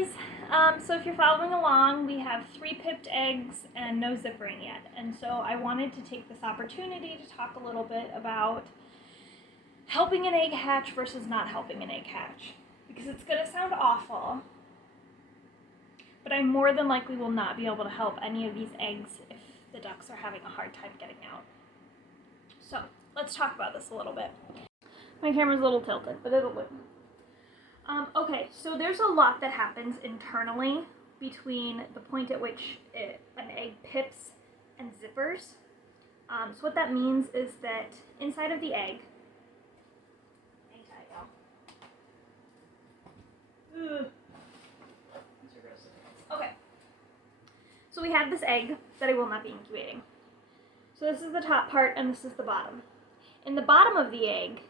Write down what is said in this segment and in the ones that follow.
guys, so if you're following along, we have 3 pipped eggs and no zippering yet. And so I wanted to take this opportunity to talk a little bit about helping an egg hatch versus not helping an egg hatch. Because it's going to sound awful, but I more than likely will not be able to help any of these eggs if the ducks are having a hard time getting out. So let's talk about this a little bit. My camera's a little tilted, but it'll do. Okay, so there's a lot that happens internally between the point at which an egg pips and zippers. So what that means is that inside of the egg, okay, so we have this egg that I will not be incubating. So this is the top part and this is the bottom. In the bottom of the egg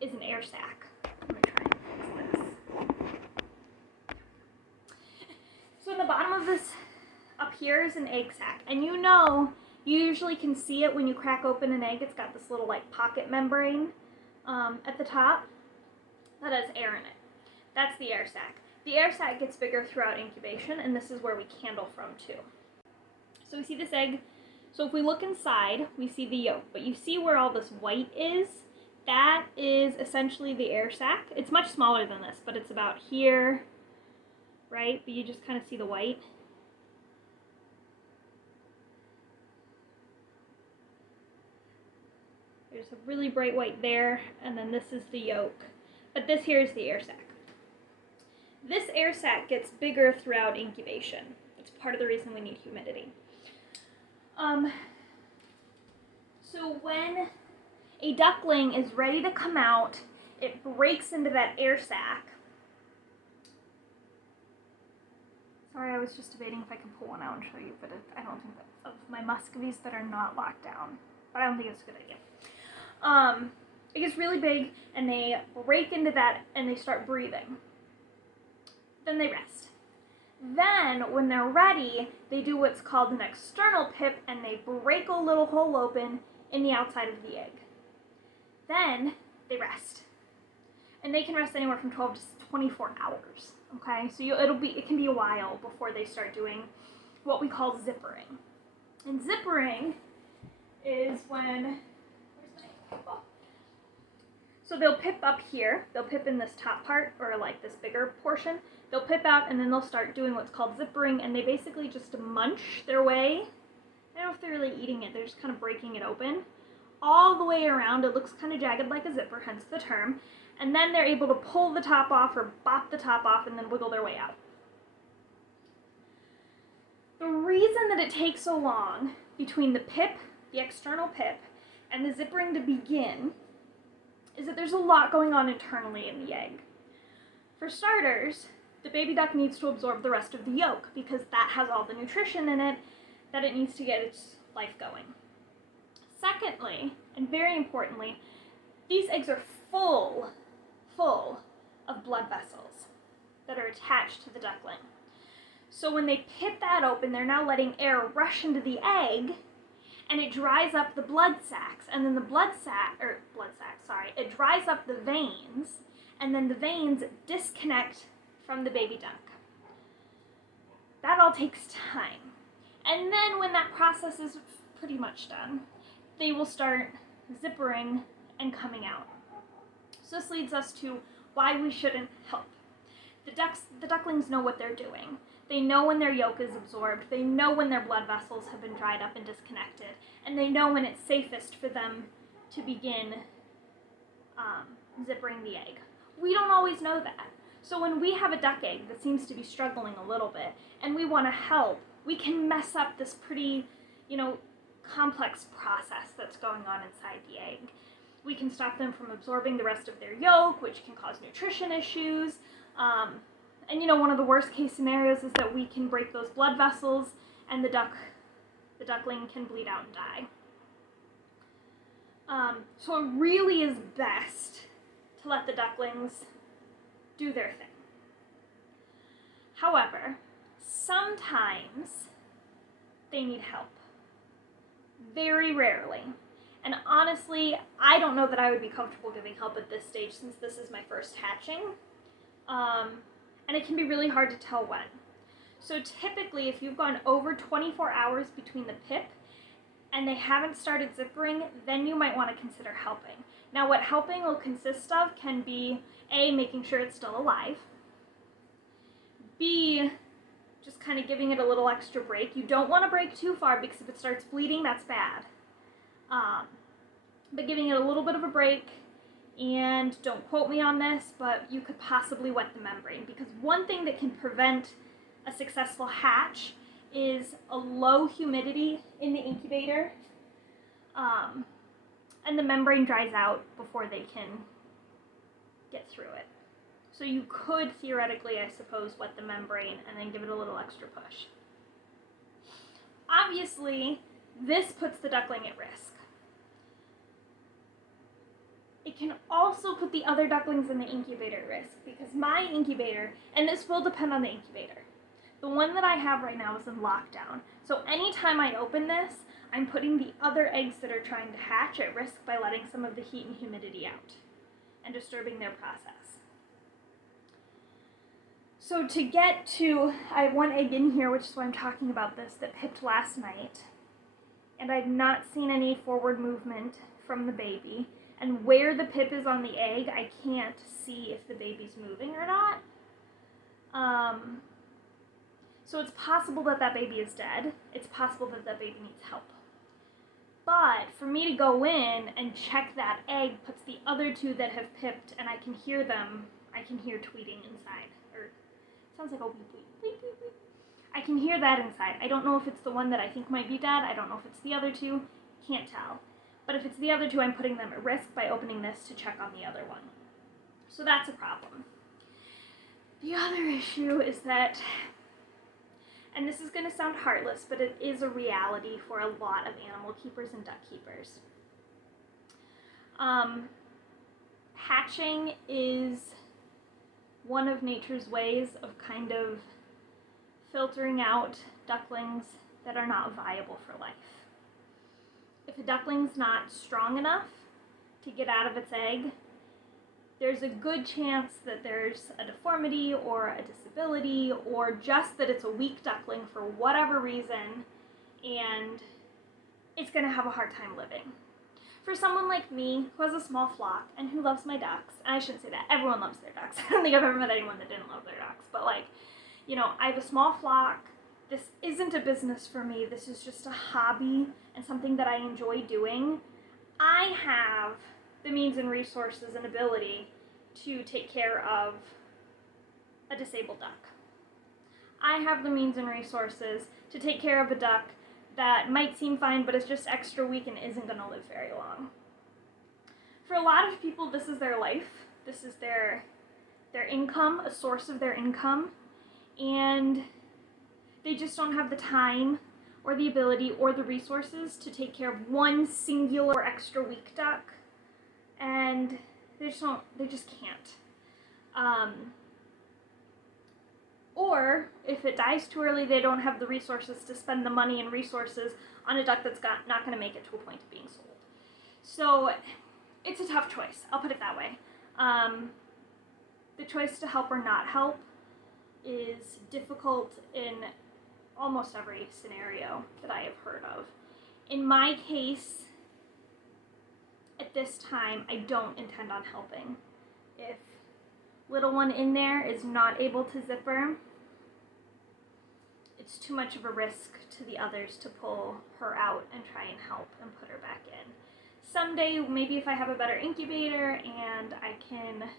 is an air sac. I'm going to try and fix this. So in the bottom of this, up here is an egg sac. And you usually can see it when you crack open an egg. It's got this little like pocket membrane at the top that has air in it. That's the air sac. The air sac gets bigger throughout incubation, and this is where we candle from too. So we see this egg. So if we look inside, we see the yolk, but you see where all this white is? That is essentially the air sac. It's much smaller than this, but it's about here, right? But you just kind of see the white. There's a really bright white there, and then this is the yolk. But this here is the air sac. This air sac gets bigger throughout incubation. It's part of the reason we need humidity. So when a duckling is ready to come out, it breaks into that air sac. Sorry, I was just debating if I could pull one out and show you, but I don't think that, of my muscovies that are not locked down, but I don't think it's a good idea. It gets really big, and they break into that, and they start breathing. Then they rest. Then, when they're ready, they do what's called an external pip, and they break a little hole open in the outside of the egg. Then, they rest. And they can rest anywhere from 12 to 24 hours, okay? So it can be a while before they start doing what we call zippering. And zippering is when, so they'll pip up here, they'll pip in this top part, or like this bigger portion. They'll pip out and then they'll start doing what's called zippering, and they basically just munch their way. I don't know if they're really eating it, they're just kind of breaking it open. All the way around, it looks kind of jagged like a zipper, hence the term. And then they're able to pull the top off or bop the top off and then wiggle their way out. The reason that it takes so long between the pip, the external pip, and the zippering to begin is that there's a lot going on internally in the egg. For starters, the baby duck needs to absorb the rest of the yolk because that has all the nutrition in it that it needs to get its life going. Secondly, and very importantly, these eggs are full of blood vessels that are attached to the duckling. So when they pip that open, they're now letting air rush into the egg, and it dries up the blood sacs, and then it dries up the veins, and then the veins disconnect from the baby duck. That all takes time. And then when that process is pretty much done, they will start zippering and coming out. So this leads us to why we shouldn't help. The ducklings know what they're doing. They know when their yolk is absorbed, they know when their blood vessels have been dried up and disconnected, and they know when it's safest for them to begin zippering the egg. We don't always know that. So when we have a duck egg that seems to be struggling a little bit, and we want to help, we can mess up this pretty, complex process that's going on inside the egg. We can stop them from absorbing the rest of their yolk, which can cause nutrition issues. And one of the worst case scenarios is that we can break those blood vessels and the duckling can bleed out and die. So it really is best to let the ducklings do their thing. However, sometimes they need help. Very rarely. And honestly, I don't know that I would be comfortable giving help at this stage since this is my first hatching. and it can be really hard to tell when. So typically, if you've gone over 24 hours between the PIP and they haven't started zippering, then you might want to consider helping. Now, what helping will consist of can be A, making sure it's still alive, B, just kind of giving it a little extra break. You don't want to break too far because if it starts bleeding, that's bad. But giving it a little bit of a break, and don't quote me on this, but you could possibly wet the membrane, because one thing that can prevent a successful hatch is a low humidity in the incubator, and the membrane dries out before they can get through it. So you could theoretically, I suppose, wet the membrane and then give it a little extra push. Obviously, this puts the duckling at risk. It can also put the other ducklings in the incubator at risk, because my incubator, and this will depend on the incubator, the one that I have right now is in lockdown. So anytime I open this, I'm putting the other eggs that are trying to hatch at risk by letting some of the heat and humidity out and disturbing their process. So to get to, I have one egg in here, which is why I'm talking about this, that pipped last night. And I've not seen any forward movement from the baby. And where the pip is on the egg, I can't see if the baby's moving or not. So it's possible that that baby is dead. It's possible that that baby needs help. But for me to go in and check that egg puts the other two that have pipped, and I can hear them, I can hear tweeting inside. Or sounds like a bleep, bleep, bleep, bleep, bleep. I can hear that inside. I don't know if it's the one that I think might be dead. I don't know if it's the other two. Can't tell. But if it's the other two, I'm putting them at risk by opening this to check on the other one. So that's a problem. The other issue is that, and this is going to sound heartless, but it is a reality for a lot of animal keepers and duck keepers. Hatching is one of nature's ways of kind of filtering out ducklings that are not viable for life. If a duckling's not strong enough to get out of its egg, there's a good chance that there's a deformity or a disability, or just that it's a weak duckling for whatever reason, and it's going to have a hard time living. For someone like me, who has a small flock, and who loves my ducks, and I shouldn't say that, everyone loves their ducks. I don't think I've ever met anyone that didn't love their ducks, but I have a small flock. This isn't a business for me. This is just a hobby and something that I enjoy doing. I have the means and resources and ability to take care of a disabled duck. I have the means and resources to take care of a duck that might seem fine, but is just extra weak and isn't going to live very long. For a lot of people, this is their life. This is their income, a source of their income, and they just don't have the time or the ability or the resources to take care of one singular extra weak duck, and they just can't. Or if it dies too early, they don't have the resources to spend the money and resources on a duck that's not going to make it to a point of being sold. So it's a tough choice, I'll put it that way. The choice to help or not help is difficult in almost every scenario that I have heard of. In my case, at this time, I don't intend on helping. If little one in there is not able to zipper, it's too much of a risk to the others to pull her out and try and help and put her back in. Someday, maybe if I have a better incubator and I can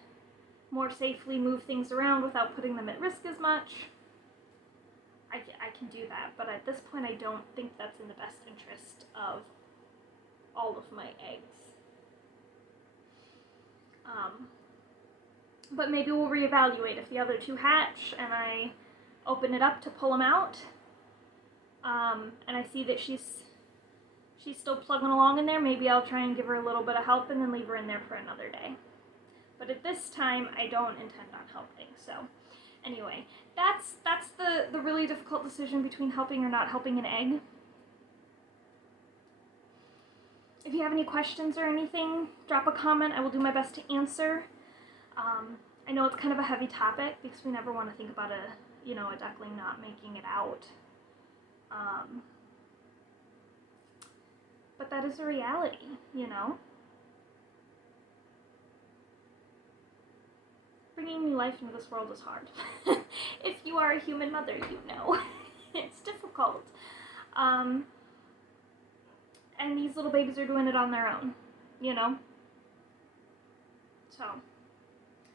more safely move things around without putting them at risk as much, I can do that. But at this point, I don't think that's in the best interest of all of my eggs. But maybe we'll reevaluate if the other two hatch and I open it up to pull them out, and I see that she's still plugging along in there. Maybe I'll try and give her a little bit of help and then leave her in there for another day. But at this time, I don't intend on helping. So anyway, that's the really difficult decision between helping or not helping an egg. If you have any questions or anything, drop a comment. I will do my best to answer. I know it's kind of a heavy topic because we never want to think about a duckling not making it out. But that is a reality, Bringing new life into this world is hard. If you are a human mother, it's difficult. And these little babies are doing it on their own, So,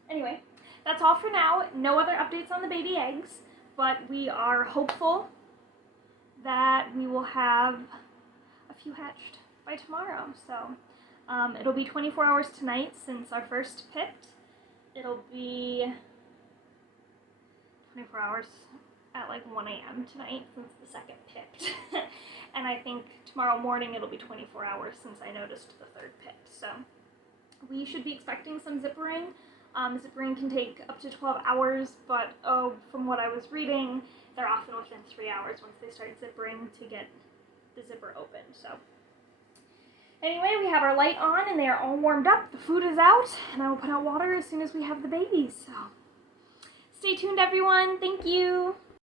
anyway, that's all for now. No other updates on the baby eggs, but we are hopeful that we will have a few hatched by tomorrow. So, it'll be 24 hours tonight since our first pipped. It'll be 24 hours at like 1 a.m. tonight since the second pipped. And I think tomorrow morning it'll be 24 hours since I noticed the third pipped. So we should be expecting some zippering. Zippering can take up to 12 hours, but from what I was reading, they're often within 3 hours once they start zippering to get the zipper open. So anyway, we have our light on and they are all warmed up. The food is out, and I will put out water as soon as we have the babies. So stay tuned, everyone. Thank you.